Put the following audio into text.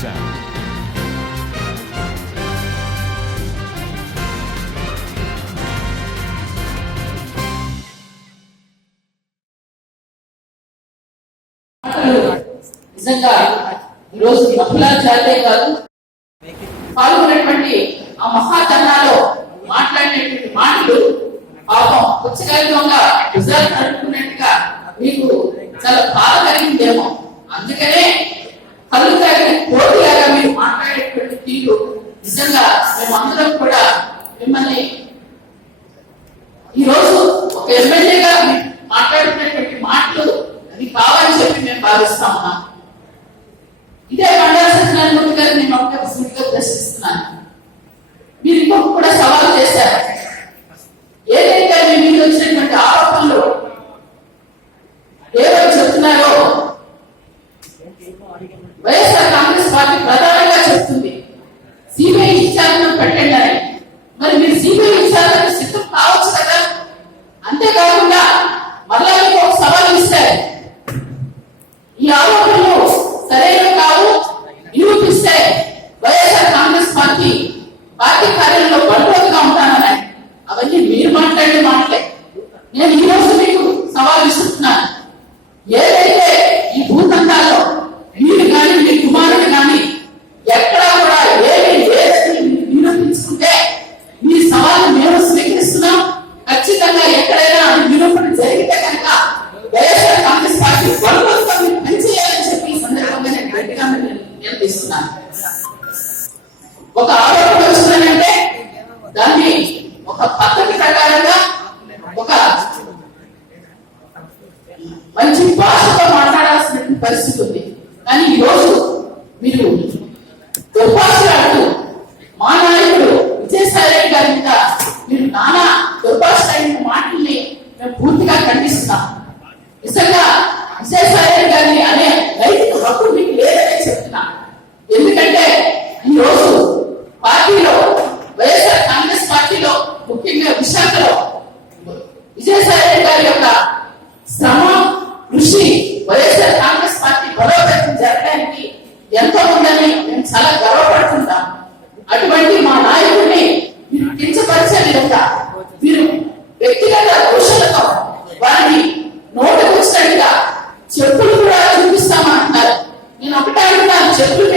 sound. మాటలు నిజంగా ఈరోజు మహిళా జాతే కాదు పాల్గొన్నటువంటి ఆ మహాజనాలో మాట్లాడినటువంటి మాటలు పాపం పుచ్చకాయంగా నిజాలు నడుపుకున్నట్టుగా మీకు చాలా బాధ కలిగిందేమో అందుకనే కళ్ళు తాగిన కోడిలాగా మీరు మాట్లాడేటువంటి తీరు నిజంగా మేమందరం కూడా మిమ్మల్ని ఈ రోజు ఒక ఎమ్మెల్యేగా మీరు మాట్లాడుతున్నటువంటి మాటలు అది కావాలని చెప్పి మేము భావిస్తా ఉన్నా ఇదే మండల సత్యనారాయణ గారు నేను ఒక సూటిగా ప్రశ్నిస్తున్నాను. మీరు ఇంకొక కూడా సవాల్ చేశారు. ఏదైతే మీ మీద వచ్చినటువంటి ఆరోపణలు ఏవో చెప్తున్నారో వైఎస్ఆర్ కాంగ్రెస్ పార్టీ ప్రధానంగా చెప్తుంది. సిబిఐ విచారణ పెట్టండి మరి మీరు సిబిఐ విచారణకు సిద్ధం కావచ్చు కదా అంతేకాకుండా మరలా మీకు ఒక సవాల్ ఇస్తారు ఈ ఆరోపణలు సరైనవి కావు నిరూపిస్తే వైఎస్ఆర్ కాంగ్రెస్ పార్టీ పార్టీ కార్యాలయంలో బంధువులుగా ఉంటానని. అవన్నీ మీరు మాట్లాడే మాటలే. నేను ఈ రోజు మీకు సవాల్ ఇస్తున్నాను ఏదైతే ఈ భూఖండాల్లో మీరు కానీ మీ కుమారుడు కానీ ఎక్కడా కూడా ఏమి లేదని నిరూపించుకుంటే మీ సవాలు మేము స్వీకరిస్తున్నాం. ఖచ్చితంగా ఎక్కడైనా నిరూపణ జరిగితే కనుక వైఎస్ఆర్ కాంగ్రెస్ పార్టీ బలవంతం పనిచేయాలని చెప్పి సందర్భంగా నేను గట్టిగా నేను నిలదీస్తున్నాను ఒక ఆరోపణ వచ్చిందంటే దాన్ని ఒక పద్ధతి ప్రకారంగా ఒక మంచి భాషతో మాట్లాడాల్సిన పరిస్థితి ఉంది. కానీ ఈ రోజు మీరు దుర్భాషలాడుతూ మా నాయకుడు విజయసాయి గారి మీద మీరు నానా దుర్భాష మాటల్ని మేము పూర్తిగా ఖండిస్తున్నాం. నిజంగా విజయసాయి వ్యక్తిగత దోషలతో వారిని నోటికి చెప్పులు కూడా చూపిస్తామంటున్నారు. నేను ఒకటే అంటున్నాను చెప్పులు